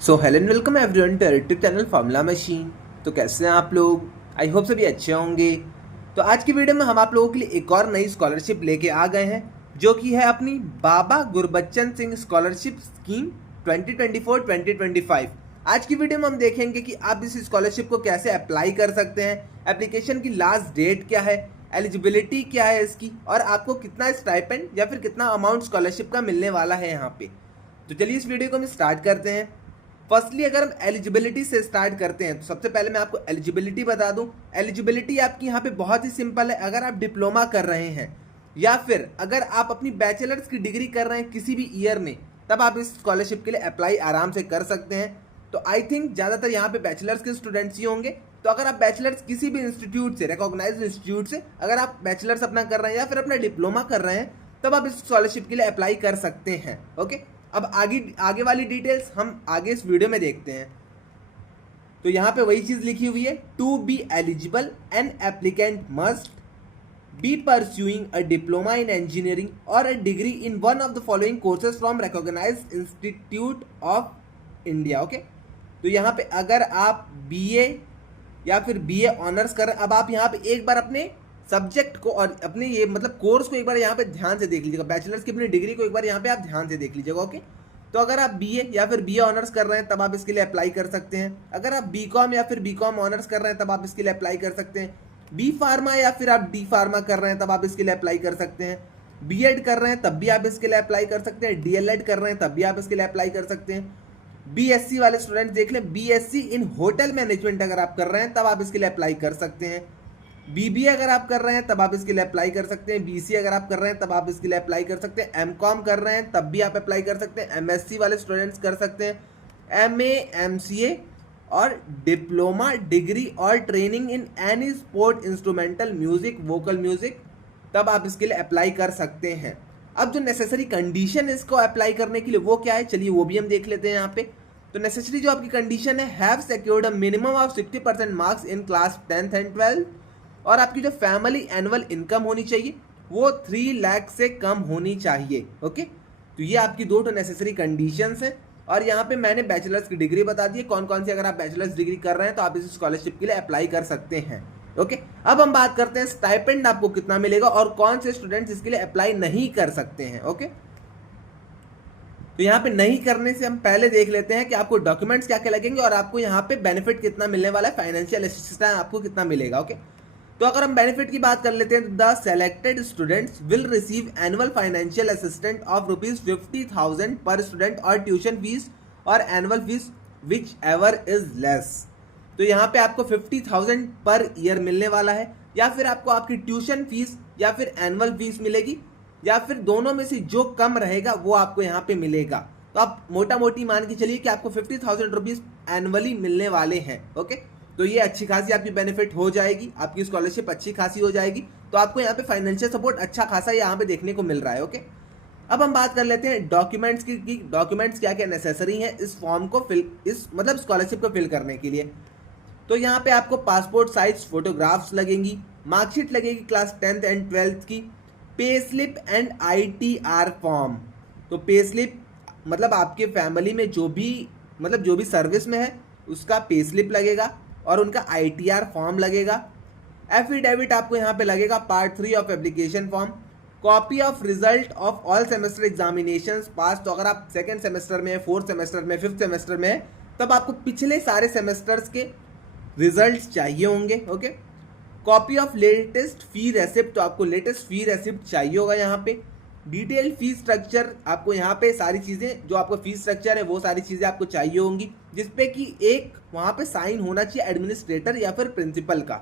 So hello and welcome everyone to YouTube channel Formula Machine. तो कैसे हैं आप लोग? आई होप सभी अच्छे होंगे। तो आज की वीडियो में हम आप लोगों के लिए एक और नई स्कॉलरशिप लेके आ गए हैं, जो कि है अपनी बाबा गुरबच्चन सिंह स्कॉलरशिप स्कीम 2024-2025। आज की वीडियो में हम देखेंगे कि आप इस स्कॉलरशिप को कैसे अप्लाई कर सकते हैं, एप्लीकेशन की लास्ट डेट क्या है, एलिजिबिलिटी क्या है इसकी, और आपको कितना स्टाइपेंड या फिर कितना अमाउंट स्कॉलरशिप का मिलने वाला है यहाँ पे। तो चलिए इस वीडियो को हम स्टार्ट करते हैं। फर्स्टली अगर हम एलिजिबिलिटी से स्टार्ट करते हैं तो सबसे पहले मैं आपको एलिजिबिलिटी बता दूं। एलिजिबिलिटी आपकी यहाँ पे बहुत ही सिंपल है। अगर आप डिप्लोमा कर रहे हैं या फिर अगर आप अपनी बैचलर्स की डिग्री कर रहे हैं किसी भी ईयर में, तब आप इस स्कॉलरशिप के लिए अप्लाई आराम से कर सकते हैं। तो आई थिंक ज़्यादातर यहाँ पे बैचलर्स के स्टूडेंट्स ही होंगे। तो अगर आप बैचलर्स किसी भी इंस्टीट्यूट से, रिकॉग्नाइज्ड इंस्टीट्यूट से अगर आप बैचलर्स अपना कर रहे हैं या फिर अपना डिप्लोमा कर रहे हैं, तब आप इस स्कॉलरशिप के लिए अप्लाई कर सकते हैं। ओके, अब आगे वाली डिटेल्स हम आगे इस वीडियो में देखते हैं। तो यहाँ पे वही चीज लिखी हुई है, to be eligible an applicant must be pursuing a diploma in engineering और a degree in one of the following courses from recognised institute of India. Okay, तो यहाँ पे अगर आप बीए या फिर बीए ऑनर्स कर, अब आप यहाँ पे एक बार अपने सब्जेक्ट को और अपने ये मतलब कोर्स को एक बार यहाँ पे ध्यान से देख लीजिएगा, बैचलर्स की अपनी डिग्री को एक बार यहाँ पे आप ध्यान से देख लीजिएगा। ओके, तो अगर आप बीए या फिर बीए ऑनर्स कर रहे हैं तब आप इसके लिए अप्लाई कर सकते हैं। अगर आप बीकॉम या फिर बीकॉम ऑनर्स कर रहे हैं तब आप इसके लिए अप्लाई कर सकते हैं। बी फार्मा या फिर आप डी फार्मा कर रहे हैं तब आप इसके लिए अप्लाई कर सकते हैं। बीएड कर रहे हैं तब भी आप इसके लिए अप्लाई कर सकते हैं। डीएलएड कर रहे हैं तब भी आप इसके लिए अप्लाई कर सकते हैं। बीएससी वाले स्टूडेंट देख लें, बीएससी इन होटल मैनेजमेंट अगर आप कर रहे हैं तब आप इसके लिए अप्लाई कर सकते हैं। बीबीए अगर आप कर रहे हैं तब आप इसके लिए अप्लाई कर सकते हैं। बीसीए अगर आप कर रहे हैं तब आप इसके लिए अप्लाई कर सकते हैं। एमकॉम कर रहे हैं तब भी आप अप्लाई कर सकते हैं। एमएससी वाले स्टूडेंट्स कर सकते हैं। एमए, एमसीए और डिप्लोमा डिग्री और training in any sport, instrumental music, vocal music, तब आप इसके लिए अप्लाई कर सकते हैं। अब जो नेसेसरी कंडीशन है इसको अप्लाई करने के लिए वो क्या है, चलिए वो भी हम देख लेते हैं यहाँ पे। तो नेसेसरी जो आपकी कंडीशन है, have secured a minimum of 60% marks in class 10th and 12th, और आपकी जो फैमिली एनुअल इनकम होनी चाहिए वो 3 लाख से कम होनी चाहिए। ओके, तो ये आपकी दो तो नेसेसरी कंडीशंस हैं। और यहाँ पे मैंने बैचलर्स की डिग्री बता दी है कौन कौन सी। अगर आप बैचलर्स डिग्री कर रहे हैं तो आप इस स्कॉलरशिप के लिए अप्लाई कर सकते हैं। ओके, अब हम बात करते हैं स्टाइपेंड आपको कितना मिलेगा और कौन से स्टूडेंट्स इसके लिए अप्लाई नहीं कर सकते हैं। ओके, तो यहाँ पे नहीं करने से हम पहले देख लेते हैं कि आपको डॉक्यूमेंट्स क्या क्या लगेंगे और आपको यहाँ पे बेनिफिट कितना मिलने वाला है, फाइनेंशियल असिस्टेंस आपको कितना मिलेगा। ओके, तो अगर हम बेनिफिट की बात कर लेते हैं तो the selected students will receive annual financial assistant of ₹50,000 पर स्टूडेंट और ट्यूशन फीस और annual fees which ever is less. तो यहाँ पे आपको 50,000 पर ईयर मिलने वाला है, या फिर आपको आपकी ट्यूशन फीस या फिर एनुअल फीस मिलेगी, या फिर दोनों में से जो कम रहेगा वो आपको यहाँ पे मिलेगा। तो आप मोटा मोटी मान के चलिए कि आपको 50,000 रुपीज एनुअली मिलने वाले हैं। ओके, तो ये अच्छी खासी आपकी बेनिफिट हो जाएगी, आपकी स्कॉलरशिप अच्छी खासी हो जाएगी। तो आपको यहाँ पे फाइनेंशियल सपोर्ट अच्छा खासा यहाँ पे देखने को मिल रहा है। ओके, अब हम बात कर लेते हैं डॉक्यूमेंट्स की डॉक्यूमेंट्स क्या क्या नेसेसरी हैं इस फॉर्म को इस मतलब स्कॉलरशिप को फिल करने के लिए। तो यहाँ पे आपको पासपोर्ट साइज फोटोग्राफ्स लगेंगी, मार्कशीट लगेगी क्लास 10th एंड 12th की, pay slip and ITR form. तो पे स्लिप मतलब आपके फैमिली में जो भी सर्विस में है उसका पे स्लिप लगेगा और उनका ITR फॉर्म लगेगा। एफिडेविट आपको यहाँ पे लगेगा, part 3 of application form, copy of result of all semester examinations pass. तो अगर आप सेकेंड सेमेस्टर में, 4th सेमेस्टर में, 5th सेमेस्टर में, तब आपको पिछले सारे सेमेस्टर्स के रिजल्ट्स चाहिए होंगे। Okay, copy of latest fee receipt, तो आपको लेटेस्ट फी रेसिप्ट चाहिए होगा यहाँ पे। डिटेल फी स्ट्रक्चर, आपको यहाँ पे सारी चीज़ें जो आपको फी स्ट्रक्चर है वो सारी चीज़ें आपको चाहिए होंगी, जिसपे कि एक वहाँ पे साइन होना चाहिए एडमिनिस्ट्रेटर या फिर प्रिंसिपल का।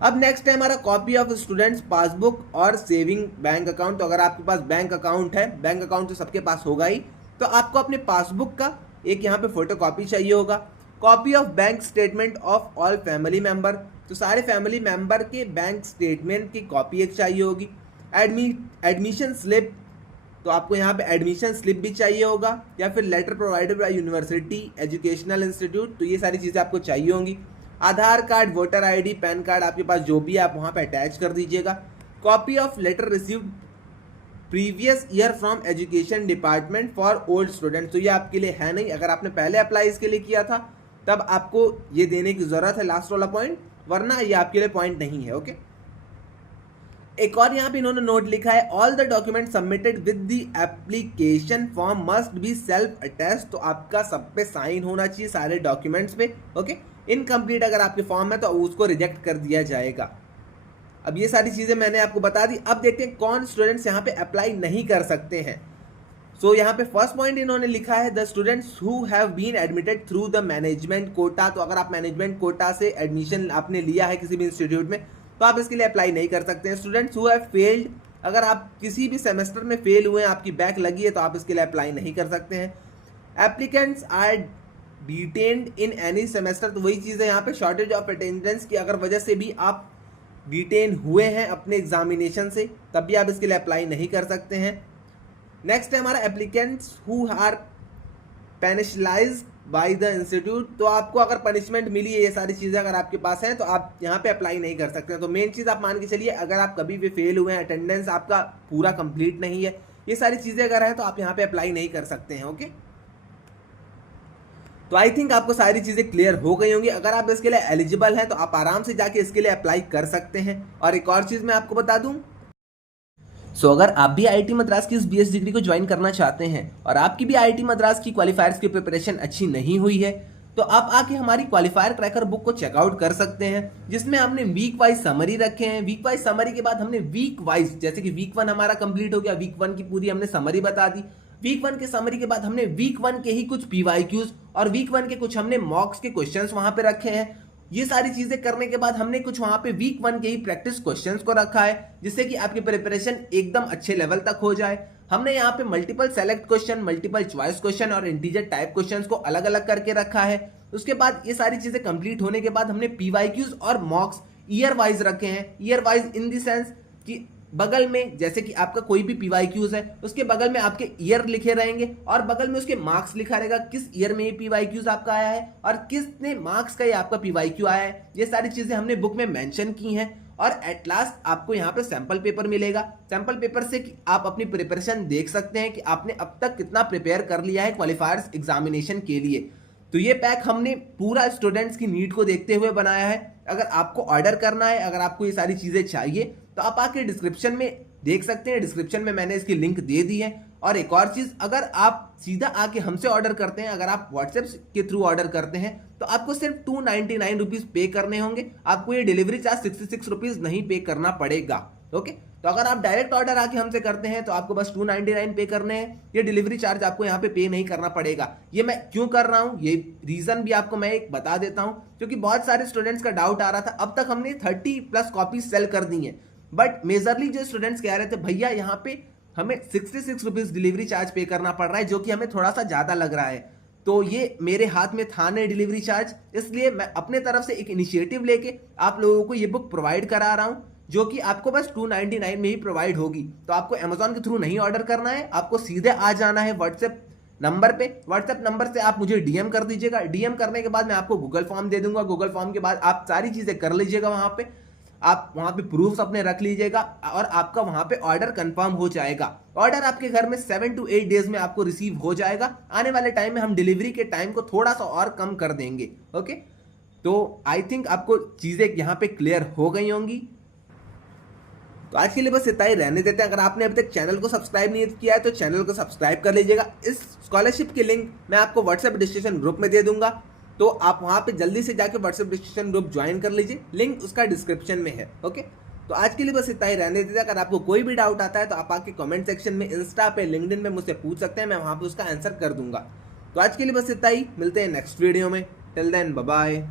अब नेक्स्ट है हमारा कॉपी ऑफ स्टूडेंट्स पासबुक और सेविंग बैंक अकाउंट। तो अगर आपके पास बैंक अकाउंट है, बैंक अकाउंट तो सबके पास होगा ही, तो आपको अपने पासबुक का एक यहाँ पे फोटो कॉपी चाहिए होगा। Copy of bank statement of all family member, तो सारे फैमिली मेंबर के बैंक स्टेटमेंट की कॉपी एक चाहिए होगी। एडमिशन स्लिप, तो आपको यहाँ पे एडमिशन स्लिप भी चाहिए होगा, या फिर letter provided by university educational institute, तो ये सारी चीज़ें आपको चाहिए होंगी। Aadhaar card, voter ID, PAN card आपके पास जो भी है आप वहाँ पे अटैच कर दीजिएगा। Copy of letter received previous year from education department for old student. तो ये आपके लिए है नहीं, अगर आपने पहले अप्लाई इसके लिए किया था तब आपको ये देने की जरूरत है लास्ट वाला पॉइंट, वरना ये आपके लिए पॉइंट नहीं है। ओके, एक और यहाँ पे इन्होंने नोट लिखा है, all the document submitted with the application form must be self attest. तो आपका सब पे साइन होना चाहिए सारे डॉक्यूमेंट्स पे। ओके, इनकम्प्लीट अगर आपके फॉर्म है तो उसको रिजेक्ट कर दिया जाएगा। अब ये सारी चीजें मैंने आपको बता दी। अब देखते हैं कौन स्टूडेंट्स यहाँ पे अप्लाई नहीं कर सकते हैं। सो यहाँ पे फर्स्ट पॉइंट इन्होंने लिखा है, the students who have been admitted through the management quota. तो अगर आप मैनेजमेंट कोटा से एडमिशन आपने लिया है किसी भी इंस्टीट्यूट में तो आप इसके लिए अप्लाई नहीं कर सकते हैं। स्टूडेंट्स हु हैव फेल्ड, अगर आप किसी भी सेमेस्टर में फेल हुए हैं, आपकी बैक लगी है, तो आप इसके लिए अप्लाई नहीं कर सकते हैं। Applicants are detained in any semester, तो वही चीज़ है यहाँ पे, शॉर्टेज ऑफ अटेंडेंस की अगर वजह से भी आप डिटेन हुए हैं अपने एग्जामिनेशन से, तब भी आप इसके लिए अप्लाई नहीं कर सकते हैं। नेक्स्ट है हमारा applicants who are penalised by the institute. तो आपको अगर पनिशमेंट मिली है, ये सारी चीज़ें अगर आपके पास हैं, तो आप यहाँ पे अप्लाई नहीं कर सकते हैं। तो मेन चीज़ आप मान के चलिए, अगर आप कभी भी फेल हुए हैं, अटेंडेंस आपका पूरा कंप्लीट नहीं है, ये सारी चीज़ें अगर है तो आप यहाँ पे अप्लाई नहीं कर सकते हैं। ओके, तो आई थिंक आपको सारी चीज़ें क्लियर हो गई होंगी। अगर आप इसके लिए एलिजिबल हैं तो आप आराम से जाके इसके लिए अप्लाई कर सकते हैं। और एक और चीज़ मैं आपको बता दूं, अगर आप भी आईआईटी मद्रास की इस बीएस डिग्री को ज्वाइन करना चाहते हैं और आपकी भी आईआईटी मद्रास की क्वालिफायर्स की प्रिपरेशन अच्छी नहीं हुई है, तो आप आके हमारी क्वालिफायर क्रैकर बुक को चेकआउट कर सकते हैं, जिसमें हमने वीक वाइज समरी रखे हैं। वीक वाइज समरी के बाद हमने वीक वाइज, जैसे कि वीक 1 हमारा कंप्लीट हो गया, वीक 1 की पूरी हमने समरी बता दी। वीक 1 के समरी के बाद हमने वीक 1 के ही कुछ पीवाईक्यूज और वीक 1 के कुछ हमने मॉक्स के क्वेश्चंस वहां पे रखे हैं। ये सारी चीजें करने के बाद हमने कुछ वहां पे वीक 1 के ही प्रैक्टिस क्वेश्चंस को रखा है, जिससे कि आपकी प्रिपरेशन एकदम अच्छे लेवल तक हो जाए। हमने यहाँ पे multiple select question, multiple choice question और इंटीजर टाइप क्वेश्चंस को अलग अलग करके रखा है। उसके बाद ये सारी चीजें कंप्लीट होने के बाद हमने पीवाईक्यूज और मॉक्स ईयर वाइज रखे हैं। Year wise in the sense कि बगल में, जैसे कि आपका कोई भी पीवाईक्यूज है, उसके बगल में आपके ईयर लिखे रहेंगे और बगल में उसके मार्क्स लिखा रहेगा, किस ईयर में ये पीवाईक्यूज आपका आया है और कितने मार्क्स का ये आपका पीवाईक्यू आया है। ये सारी चीजें हमने बुक में मेंशन की हैं। और एट लास्ट आपको यहाँ पे सैंपल पेपर मिलेगा। सैंपल पेपर से आप अपनी प्रिपरेशन देख सकते हैं कि आपने अब तक कितना प्रिपेयर कर लिया है क्वालिफायर्स एग्जामिनेशन के लिए। तो ये पैक हमने पूरा स्टूडेंट्स की नीड को देखते हुए बनाया है। अगर आपको ऑर्डर करना है, अगर आपको ये सारी चीजें चाहिए, तो आप आके डिस्क्रिप्शन में देख सकते हैं। डिस्क्रिप्शन में मैंने इसकी लिंक दे दी है। और एक और चीज, अगर आप सीधा आके हमसे ऑर्डर करते हैं, अगर आप व्हाट्सएप के थ्रू ऑर्डर करते हैं, तो आपको सिर्फ 299 रुपीज पे करने होंगे। आपको ये डिलीवरी चार्ज 66 रुपीज नहीं पे करना पड़ेगा। ओके, तो अगर आप डायरेक्ट ऑर्डर आके हमसे करते हैं तो आपको बस 299 पे करने हैं। ये डिलीवरी चार्ज आपको यहाँ पे नहीं करना पड़ेगा। ये मैं क्यों कर रहा हूँ, ये रीजन भी आपको मैं एक बता देता हूँ, क्योंकि बहुत सारे स्टूडेंट्स का डाउट आ रहा था। अब तक हमने 30+ कॉपीज सेल कर दी है, बट मेजरली जो स्टूडेंट्स कह रहे थे, भैया यहाँ पे हमें 66 रुपीज डिलीवरी चार्ज पे करना पड़ रहा है, जो कि हमें थोड़ा सा ज्यादा लग रहा है। तो ये मेरे हाथ में था नहीं डिलीवरी चार्ज, इसलिए मैं अपने तरफ से एक इनिशिएटिव लेके आप लोगों को ये बुक प्रोवाइड करा रहा हूँ, जो कि आपको बस 299 में ही प्रोवाइड होगी। तो आपको अमेजॉन के थ्रू नहीं ऑर्डर करना है, आपको सीधे आ जाना है व्हाट्सएप नंबर पे। व्हाट्सएप नंबर से आप मुझे डीएम कर दीजिएगा। डीएम करने के बाद मैं आपको गूगल फॉर्म दे दूंगा। गूगल फॉर्म के बाद आप सारी चीजें कर लीजिएगा वहां पे, आप वहां पे प्रूफ्स अपने रख लीजिएगा और आपका वहां पे ऑर्डर कंफर्म हो जाएगा। ऑर्डर आपके घर में 7 to 8 डेज में आपको रिसीव हो जाएगा। आने वाले टाइम में हम डिलीवरी के टाइम को थोड़ा सा और कम कर देंगे। ओके, तो आई थिंक आपको चीजें यहाँ पे क्लियर हो गई होंगी। तो आज के लिए बस इतना ही रहने देते हैं। अगर आपने अभी तक चैनल को सब्सक्राइब नहीं किया है तो चैनल को सब्सक्राइब कर लीजिएगा। इस स्कॉलरशिप की लिंक मैं आपको व्हाट्सएप डिस्कशन ग्रुप में दे दूंगा, तो आप वहां पे जल्दी से जाके व्हाट्सएप डिस्कशन ग्रुप ज्वाइन कर लीजिए। लिंक उसका डिस्क्रिप्शन में है। ओके, तो आज के लिए बस इतना ही रहने देते हैं। अगर आपको कोई भी डाउट आता है तो आप आके कमेंट सेक्शन में, इंस्टा पे, लिंक्डइन में मुझसे पूछ सकते हैं, मैं वहां पे उसका आंसर कर दूंगा। तो आज के लिए बस इतना ही, मिलते हैं नेक्स्ट वीडियो में। Till then bye bye.